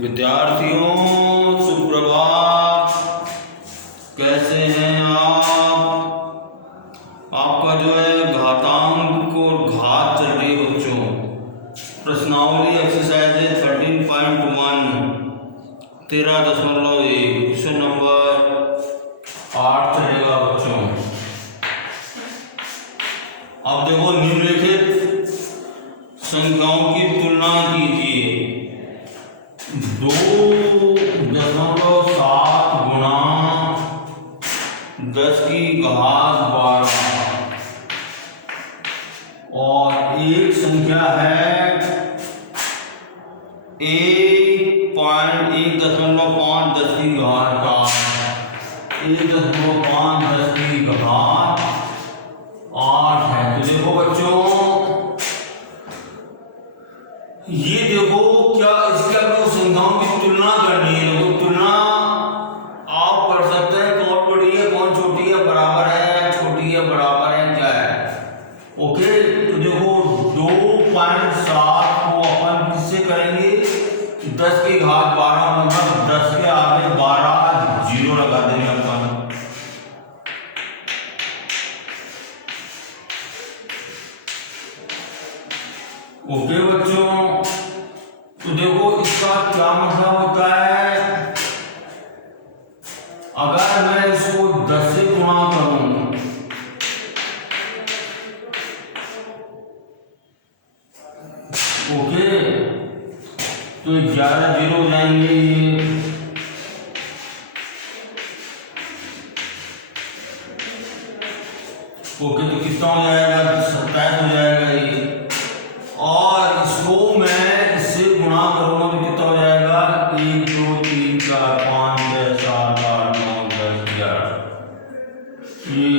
विद्यार्थियों सुप्रभात। कैसे हैं आप? आपका जो है घातांक और घात चल रही है बच्चों। प्रश्नावली एक्सरसाइज है 13.1 13.1 क्वेश्चन नंबर 8 चलेगा बच्चों। अब देखो, निम्नलिखित संख्याओं की तुलना कीजिए। 2.7 गुणा 10⁻12 और एक संख्या है 1.1 दशमलव 5 10⁻8 1.5 10⁻8 है। तो देखो बच्चों, ये देखो क्या इसके आपको संख्याओं की तुलना करनी है। देखो तुलना आप कर सकते हैं, कौन बड़ी है कौन छोटी है, बराबर है छोटी है बराबर है क्या है। ओके, तो देखो 2.7 को अपन किससे करेंगे? 10⁻12 मतलब 10 के आगे 12 जीरो लगा देंगे अपन। ओके बच्चों, तो देखो इसका क्या मतलब होता है, अगर मैं इसको 10 से गुणा करूं ओके तो 11 जीरो हो जाएंगे ये। ओके, तो कितना हो जाएगा? 27 हो जाएगा ये। और इसको मैं इससे गुणा करूंगा तो कितना हो जाएगा? 1 2 3 4 5 6 7 8 9 10 11। ये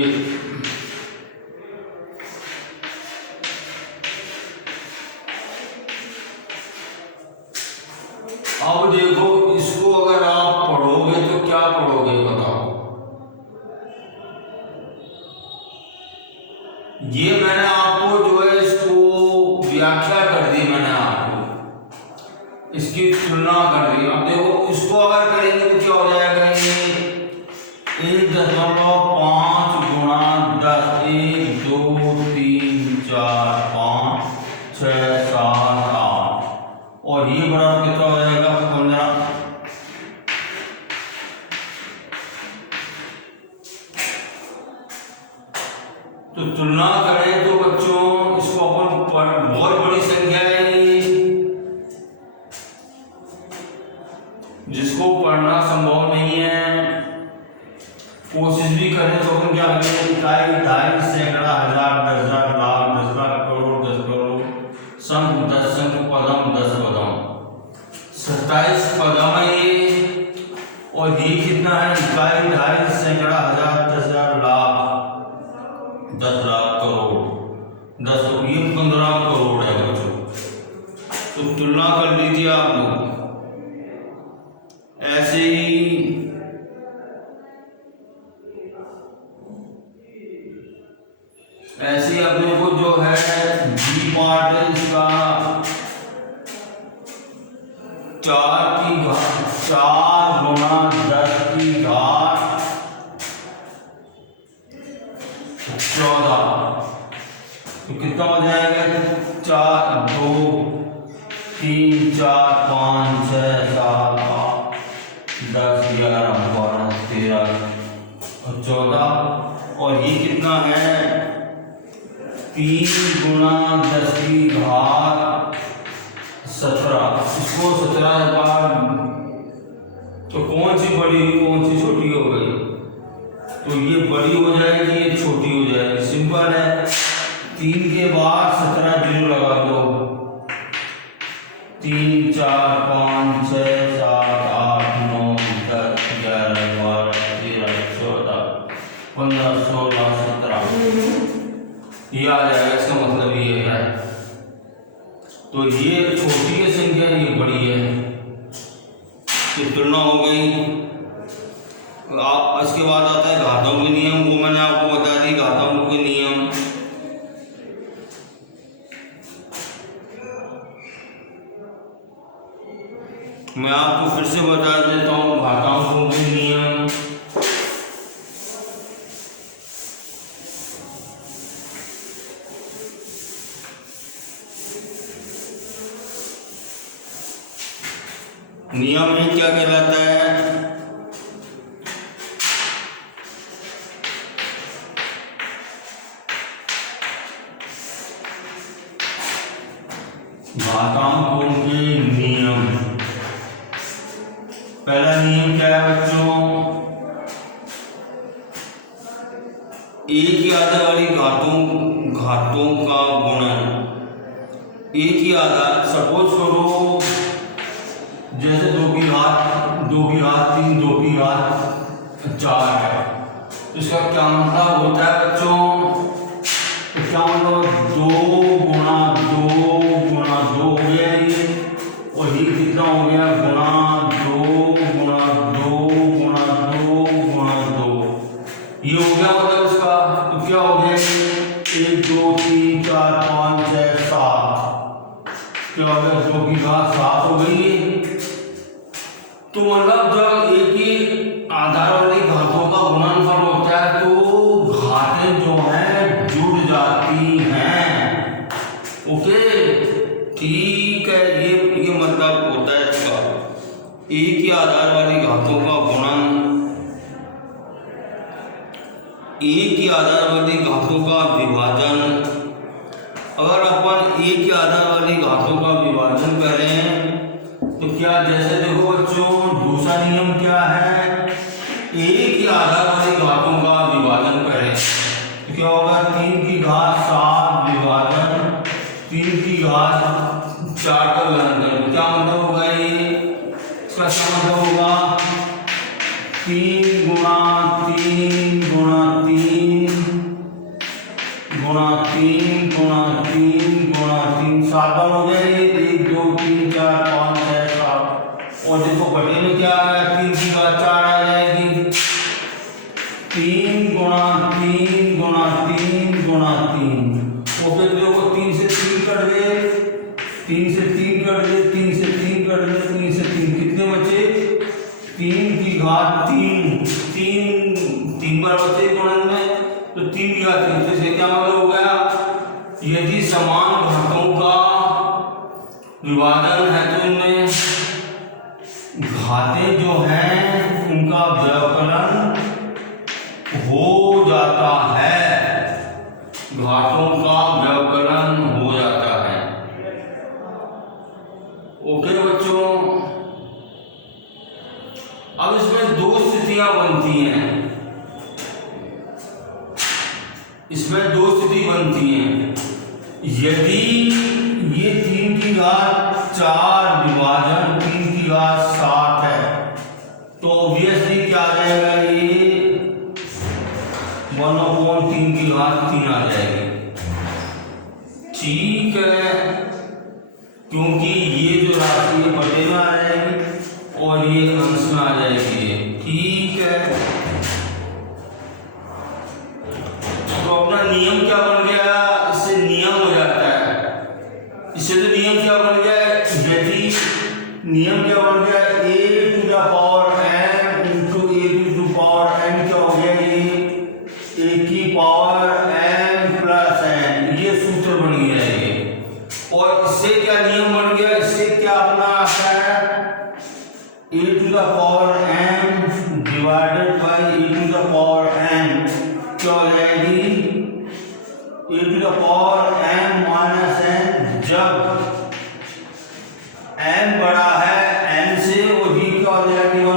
अब देखो, इसको अगर आप पढ़ोगे तो क्या पढ़ोगे बताओ? ये मैंने आपको जो है इसको व्याख्या कर दी, मैंने आपको इसकी तुलना कर दी। अब देखो इसको अगर करेंगे तो क्या हो जाएगा? ये 1.5 गुणा 10 1 2 3 4 5 6 7 8 और ये बराबर कितना हो जाएगा? 15। तो तुलना करें तो बच्चों इसको अपन बहुत बड़ी संख्या है जिसको पढ़ना संभव नहीं है। कोशिश भी करें तो अपन क्या करें? इकाई ढाई सैकड़ा हजार 10,000 लाख 10 लाख करोड़ 10 करोड़ संख 10 संख पदम 10 पदम 27 पदम है ये। और ये कितना है? इकाई ढाई सैकड़ा हजार 10,000 लाख 10 लाख करोड़ 10 ये 15 करोड़ है बच्चों। तो तुलना कर लीजिए आप लोग। ऐसे ही अपने को जो है बी पार्ट है इसका 4 गुणा 10⁻14 तो कितना हो जाएगा? 4 2 3 4 5 6 7 8 10 11 12 13 और 14 और ये कितना है? 3 गुणा 10⁻17 इसको 17 बार। तो कौन सी बड़ी हुई कौन सी छोटी हो गई? तो ये बड़ी हो जाएगी ये छोटी हो जाएगी, सिंपल है। 3 के बाद 17 जीरो लगा दो। 3 4 5 6 7 8 9 10 11 12 13 14 15 16 17 ये आ जाएगा। इसका मतलब ये है, तो ये छोटी है संख्या, ये बड़ी है, तो तुलना हो गई। आप इसके बाद आता है घातों के नियम, वो मैंने आपको बता दी घातों के नियम। मैं आपको फिर से बता देता हूँ घातांकों के नियम। नियम में क्या कहलाता है? घातांकों के नियम। पहला नियम क्या है बच्चों? एक ही आधार वाली घातों का गुणन। एक ही आधार, सपोज करो जैसे 2 की घात 3, 2 की घात 4 है, तो इसका क्या मतलब होता है बच्चों? तो क्या मतलब 2 गुणा 2 गुणा 2 हो गया ये, और ये कितना हो गया? गुणा 2 गुणा 2 गुणा 2 गुणा 2। ये हो गया मतलब इसका। तो क्या हो गया? 1 2 3 4 5 6 7। क्या हो गया? 2 की घात 7 हो गई। तो मतलब जब एक ही आधार वाली घातों का गुणनफल होता है तो घातें जो हैं जुड़ जाती हैं। ओके, ठीक है। ये मतलब होता है इसका। एक ही आधार वाली घातों का गुणन, एक ही आधार वाली घातों का विभाजन। अगर अपन एक ही आधार वाली घातों का विभाजन करें तो क्या, जैसे देखो बच्चों, दूसरा नियम क्या है? एक ही आधार वाली घातों का विभाजन करें तो क्या होगा? 3 की घात 7 विभाजन 3 की घात 4 का विभाजन। क्या मतलब होगा ये? इसका मतलब होगा 3 गुणा 3 गुणा 3 गुणा 3 गुणा 3 गुणा 3, 7 बार हो गया ये। 1 2 3 4 5 6 7। और देखो बटे में क्या आ गया? 3 की घात 4 आ जाएगी। 3 गुणा 3 गुणा 3 गुणा 3। और फिर देखो 3 से 3 कट गए, 3 से 3 कट गए, 3 से 3 कट गए, 3 से 3 कितने बचे? 3 की घात 3 3 बार बचे गुणन में, तो 3 की घात 3 से क्या मतलब हो गया? यदि समान घातों का विभाजन है तो इनमें घातें जो हैं उनका व्यवकलन हो जाता है। घातों का व्यवकलन हो जाता है। ओके बच्चों, अब इसमें 2 स्थितियां बनती हैं। इसमें 2 स्थिति बनती हैं। यदि ये 3 की घात 4 विभाजन 3 की घात 7 है तो ऑब्वियसली क्या आ जाएगा? ये 1/3 की घात 3 आ जाएगी। ठीक है, क्योंकि ये जो राशि है बटे में आ जाएगी और ये अंश में आ जाएगी। ठीक है, तो अपना नियम क्या बन गया? इससे नियम हो जाता है। इससे तो नियम क्या बन गया? यदि नियम क्या बन गया? a to the power m into a to the power n क्या हो गया? ये a की पावर m प्लस n, ये सूत्र बन गया ये। और इससे क्या नियम बन गया? इससे क्या अपना आता है? a to the power m divided by a to the power n क्या हो जाएगी? a to the power m minus n। जब m बड़ा है n से, और ये क्या हो जाएगी? 1/a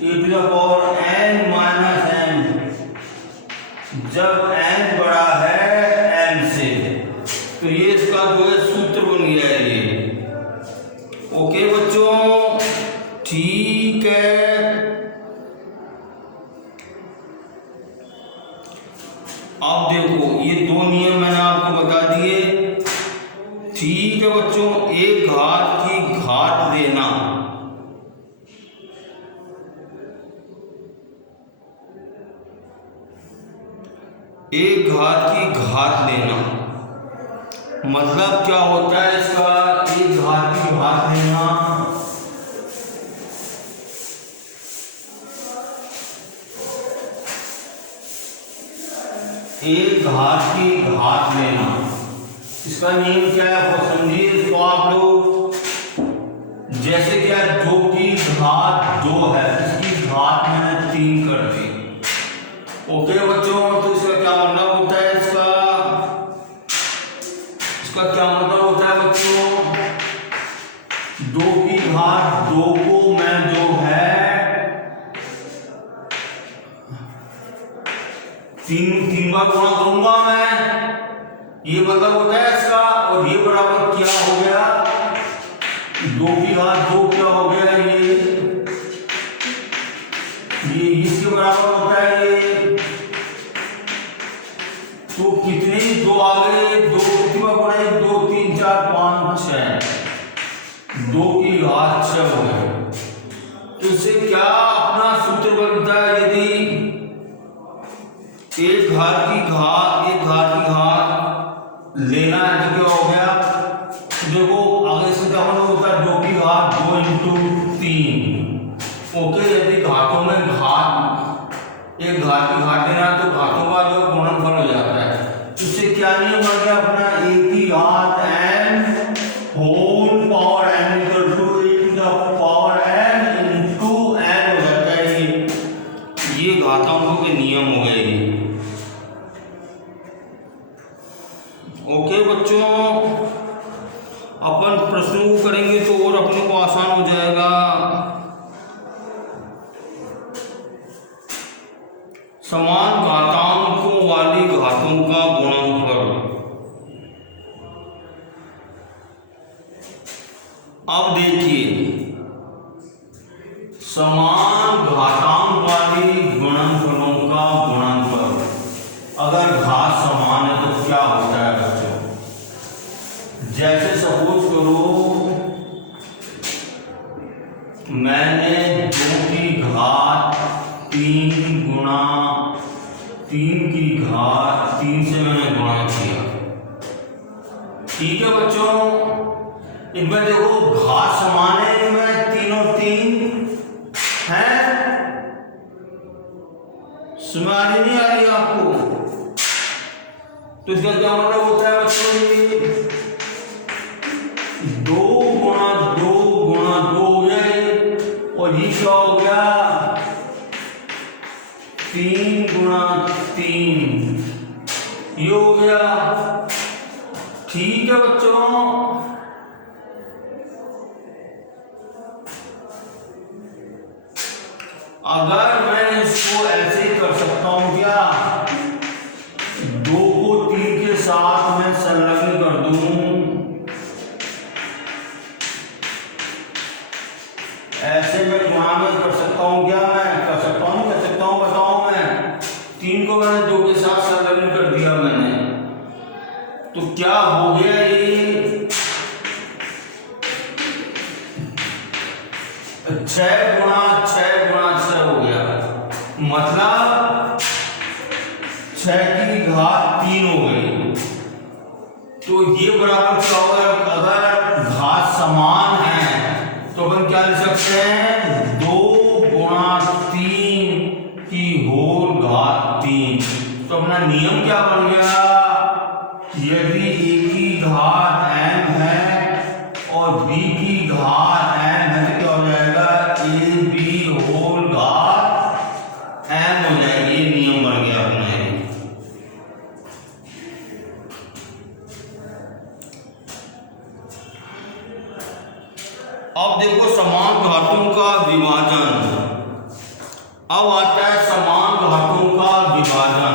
to the power n minus n। जब n बड़ा है m से, तो ये इसका जो है सूत्र बन गया है ये। ओके बच्चों, ठीक है। अब देखो, ये 2 नियम मैंने आपको बता दिए। ठीक है बच्चों, एक घात की घात लेना। एक घात की घात लेना मतलब क्या होता है इसका? एक घात की घात लेना एक घात की घात लेना, इसका नियम क्या है वो समझिए। तो आप लोग जैसे क्या 2 की घात 2 है, इसकी घात मैंने 3 कर दी। ओके बच्चों, तो इसका क्या मतलब होता है, इसका क्या मतलब होता है बच्चों, 2 की घात 2 को मैं जो है 3 बार गुणा करूंगा मैं, ये मतलब होता है इसका। और ये बराबर क्या हो गया, 2 की घात 2 क्या हो गया, ये इसके बराबर होता है ये। तो कितने 2 आ गए, 2 कितनी बार गुणा, 2 3 4 5 6, 2 की घात 6 हो गए। तो इससे क्या अपना सूत्र बनता है, यदि एक घात की घात लेना है तो क्या हो गया, देखो आगे से क्या होता है, 2 की घात 2 इंटू 3। ओके, यदि घातों में एक घात की घात लेना है तो घातों का जो गुणनफल हो जाता है। इससे क्या नियम बन गया अपना, a की घात n whole power n equal to a to the power n into n हो जाता है। ये घातांकों के नियम हो गए। ओके बच्चों, अपन प्रश्नों को करेंगे तो और अपने को आसान हो जाएगा। समान घातांकों वाली घातों का गुणनफल। अब देखिए, समान घातांक वाली गुणनफलों का गुणनफल, अगर घात समान है तो क्या होता है बच्चों, जैसे सपोज करो मैंने 2 की घात 3 गुणा 3 की घात 3 से मैंने गुणा किया, ठीक है बच्चों। इनमें देखो घात समान है, इनमें 3 और 3 है, समझ आ रही नहीं आ रही आपको। तो इसका क्या मतलब होता है बच्चों, 2 गुणा 2 गुणा 2 हो गए, और ये क्या हो गया, 3 गुणा 3 ये हो गया, ठीक है बच्चों। अगर मैं इसको ऐसे ही कर सकता हूं क्या, 2 को 3 के साथ मैं संलग्न कर दूं, ऐसे मैं गुणा में कर सकता हूं क्या, मैं कर सकता हूं, कर सकता हूं, बताओ। मैं 3 को मैंने 2 के साथ संलग्न कर दिया मैंने, तो क्या हो गया, ये 6 गुणा 6 गुणा 6 हो गया, मतलब 6 की घात 3 हो गई। तो ये बराबर क्या होगा, अगर घात समान है तो अपन क्या लिख सकते हैं, 2 गुणा 3 की होल घात 3। तो अपना नियम क्या बन गया, यदि a की घात m है और b की घात m है तो क्या हो जाएगा, ab होल घात m हो जाएगी। ये नियम बन गया अपना। अब देखो समान घातों का विभाजन, अब आता है समान घातों का विभाजन।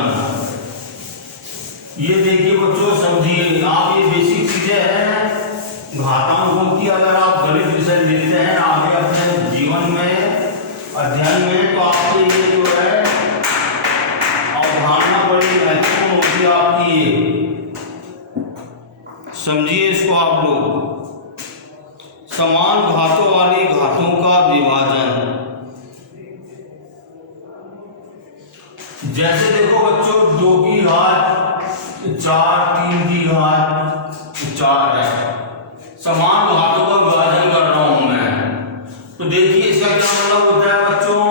ये देखिए बच्चों, समझिए आप, ये बेसिक चीजें हैं घातांकों की। अगर आप गणित विषय लेते हैं आगे अपने जीवन में अध्ययन में, तो आपको ये जो है अवधारणा बड़ी महत्वपूर्ण होती है आपकी, ये समझिए इसको आप लोग। समान घातों वाली घातों का विभाजन, जैसे देखो बच्चों 2 की घात 4, 3 की घात 4 है, समान घातों का विभाजन कर रहा हूं मैं। तो देखिए इसका क्या मतलब होता है बच्चों,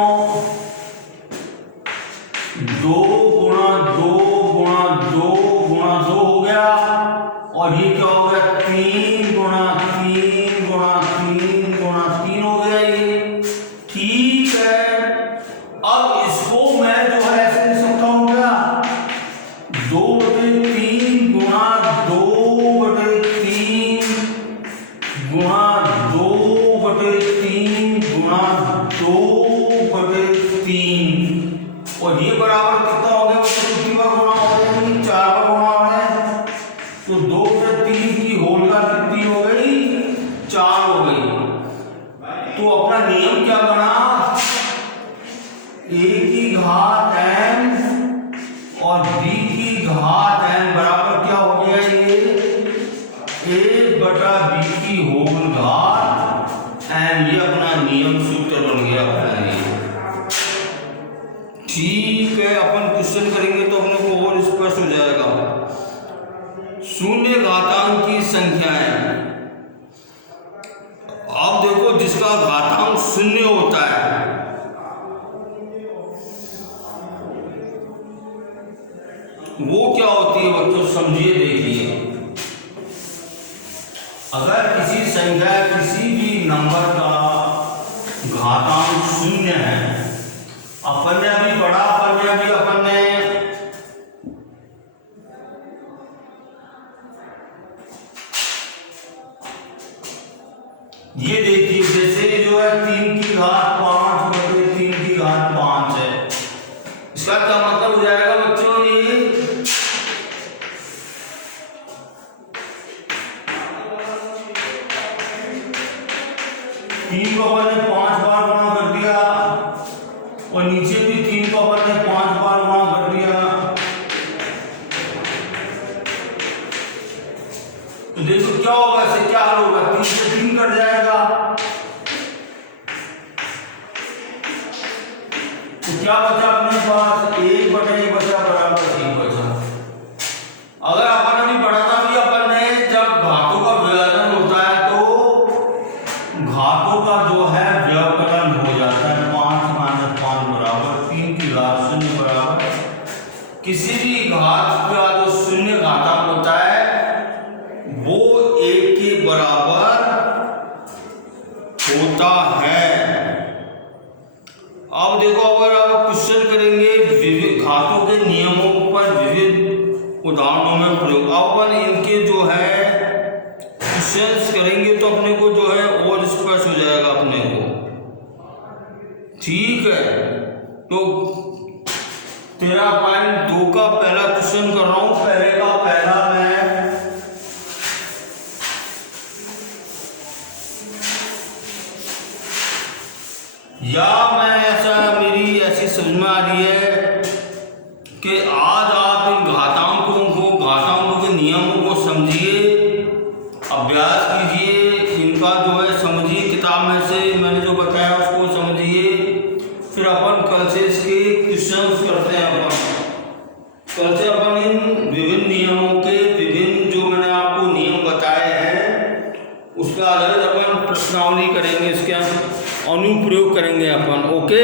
2 गुणा 2 गुणा गुणा 3 हो गया ये, ठीक है। अब इसको मैं जो है ऐसे लिख सकता हूँ क्या, 2/3 गुणा 2/3 गुणा 2/3 गुणा 2/3, और ये बराबर कितना हो गया, कितनी बार गुणा हो गया, 4 बार गुणा हो गया। तो 2/3 की होल का कितनी हो गई, 4 हो गई। तो अपना नियम क्या बना, a की घात n और b की घात n बराबर क्या हो गया, ये a/b की होल घात n। ये अपना नियम सूत्र बन गया अपना ये, ठीक है। अपन क्वेश्चन करेंगे तो अपने को और स्पष्ट हो जाएगा। शून्य घातांक की संख्याएं, अब देखो जिसका घातांक शून्य होता है वो क्या होती है बच्चों, समझिए देखिए। अगर किसी संख्या किसी भी नंबर का घातांक शून्य है, अपन ने अभी पढ़ा, अपन ने ये देखिए, जैसे जो है 3 की घात 5/3 की घात 5 है, इसका क्या मतलब हो जाएगा बच्चों, ये 3 को अपन ने 5 बार गुणा कर दिया, और नीचे भी 3 को अपन ने 5 बार गुणा कर दिया। तो देखो क्या होगा, इससे क्या हल होगा, 3 से 3 कट जाएगा, तो क्या बचा अपने पास, 1/1 बचा, बराबर 3 बचा। अगर अपन ने पढ़ा था भी, अपन ने जब घातों का विभाजन होता है तो घातों का जो है व्यवकलन हो जाता है, 5 - 5 बराबर 3 की घात 0 बराबर, किसी भी घात का जो शून्य घातांक होता है वो 1 के बराबर होता है। अब देखो, अगर आप क्वेश्चन करेंगे विविध घातों के नियमों पर विविध उदाहरणों में प्रयोग, अपन इनके जो है क्वेश्चंस करेंगे तो अपने को जो है और स्पष्ट हो जाएगा अपने को, ठीक है। तो 13.2 का पहला क्वेश्चन कर रहा हूं, पहले का पहला मैं ऐसा मेरी ऐसी समझ में आ रही है कि आज आप इन घातांकों के नियमों को समझिए, अभ्यास कीजिए, इनका जो है समझिए, किताब में से मैंने जो बताया उसको समझिए, फिर अपन कल से इसके क्वेश्चंस करते हैं। कल से अपन इन विभिन्न नियमों के विभिन्न जो मैंने आपको नियम बताए हैं उसका आधारित अपन प्रश्नावली करेंगे, इसके अनुप्रयोग करेंगे अपन, ओके।